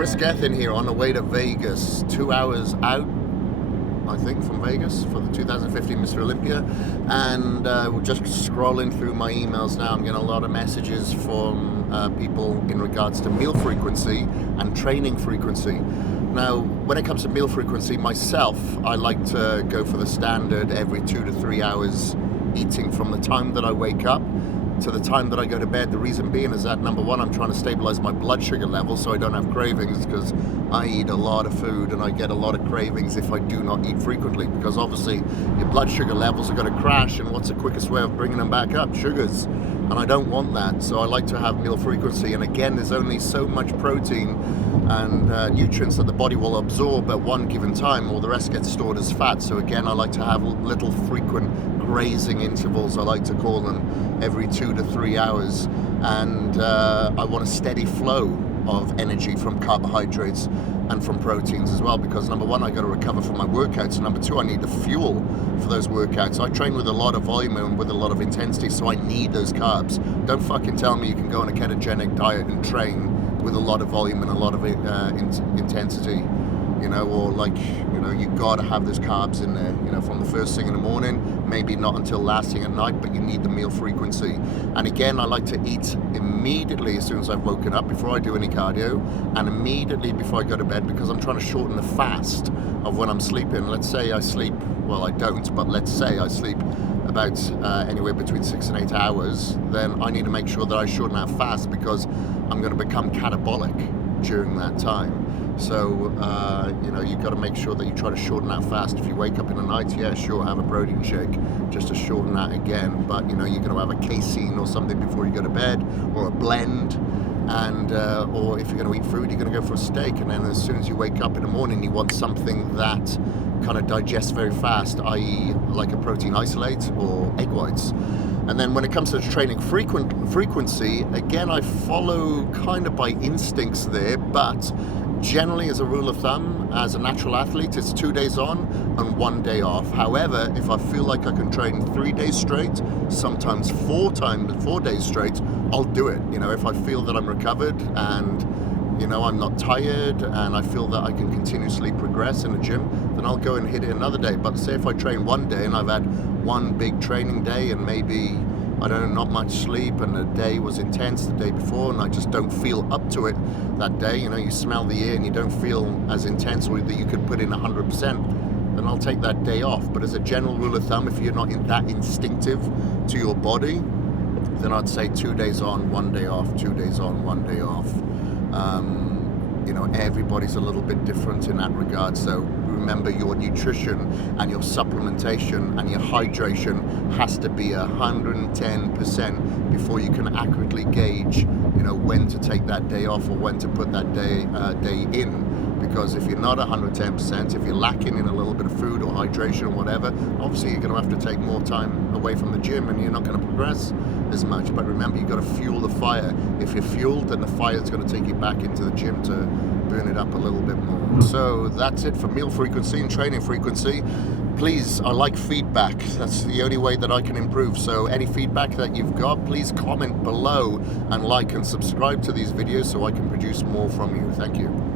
Kris Gethin here on the way to Vegas, 2 hours out, I think, from Vegas for the 2015 Mr. Olympia. And we're just scrolling through my emails now. I'm getting a lot of messages from people in regards to meal frequency and training frequency. Now, when it comes to meal frequency, myself, I like to go for the standard every 2 to 3 hours eating from the time that I wake up to the time that I go to bed. The reason being is that, number one, I'm trying to stabilize my blood sugar level so I don't have cravings, because I eat a lot of food and I get a lot of cravings if I do not eat frequently, because obviously your blood sugar levels are going to crash, and what's the quickest way of bringing them back up? Sugars. And I don't want that, so I like to have meal frequency. And again, there's only so much protein and nutrients that the body will absorb at one given time, or the rest gets stored as fat. So again, I like to have little frequent grazing intervals, I like to call them, every 2 to 3 hours. And I want a steady flow of energy from carbohydrates and from proteins as well, because number one, I got to recover from my workouts, and number two, I need the fuel for those workouts. I train with a lot of volume and with a lot of intensity, so I need those carbs. Don't fucking tell me you can go on a ketogenic diet and train with a lot of volume and a lot of intensity, you know, or like, you know, you gotta have those carbs in there, you know, from the first thing in the morning, maybe not until last thing at night, but you need the meal frequency. And again, I like to eat immediately as soon as I've woken up, before I do any cardio, and immediately before I go to bed, because I'm trying to shorten the fast of when I'm sleeping. Let's say I sleep, well, I don't, but let's say I sleep about anywhere between 6 and 8 hours, then I need to make sure that I shorten that fast, because I'm going to become catabolic during that time. So, you know, you've got to make sure that you try to shorten that fast. If you wake up in the night, yeah, sure, have a protein shake just to shorten that again. But, you know, you're going to have a casein or something before you go to bed, or a blend. And, or if you're going to eat food, you're going to go for a steak. And then as soon as you wake up in the morning, you want something that kind of digests very fast, i.e. like a protein isolate or egg whites. And then when it comes to training frequency, again, I follow kind of by instincts there, but generally, as a rule of thumb, as a natural athlete, it's 2 days on and 1 day off. However, if I feel like I can train 3 days straight, sometimes 4 days straight, I'll do it. You know, if I feel that I'm recovered and, you know, I'm not tired and I feel that I can continuously progress in the gym, then I'll go and hit it another day. But say if I train 1 day and I've had one big training day and maybe, I don't know, not much sleep, and the day was intense the day before, and I just don't feel up to it that day, you know, you smell the air and you don't feel as intense, or that you could put in 100%, then I'll take that day off. But as a general rule of thumb, if you're not that instinctive to your body, then I'd say 2 days on, 1 day off, 2 days on, 1 day off. You know, everybody's a little bit different in that regard, so remember, your nutrition and your supplementation and your hydration has to be 110% before you can accurately gauge, you know, when to take that day off or when to put that day in. Because if you're not 110%, if you're lacking in a little bit of food or hydration or whatever, obviously you're going to have to take more time away from the gym and you're not going to progress as much. But remember, you've got to fuel the fire. If you're fueled, then the fire is going to take you back into the gym to burn it up a little bit more. So that's it for meal frequency and training frequency. Please, I like feedback. That's the only way that I can improve. So any feedback that you've got, please comment below and like and subscribe to these videos so I can produce more from you. Thank you.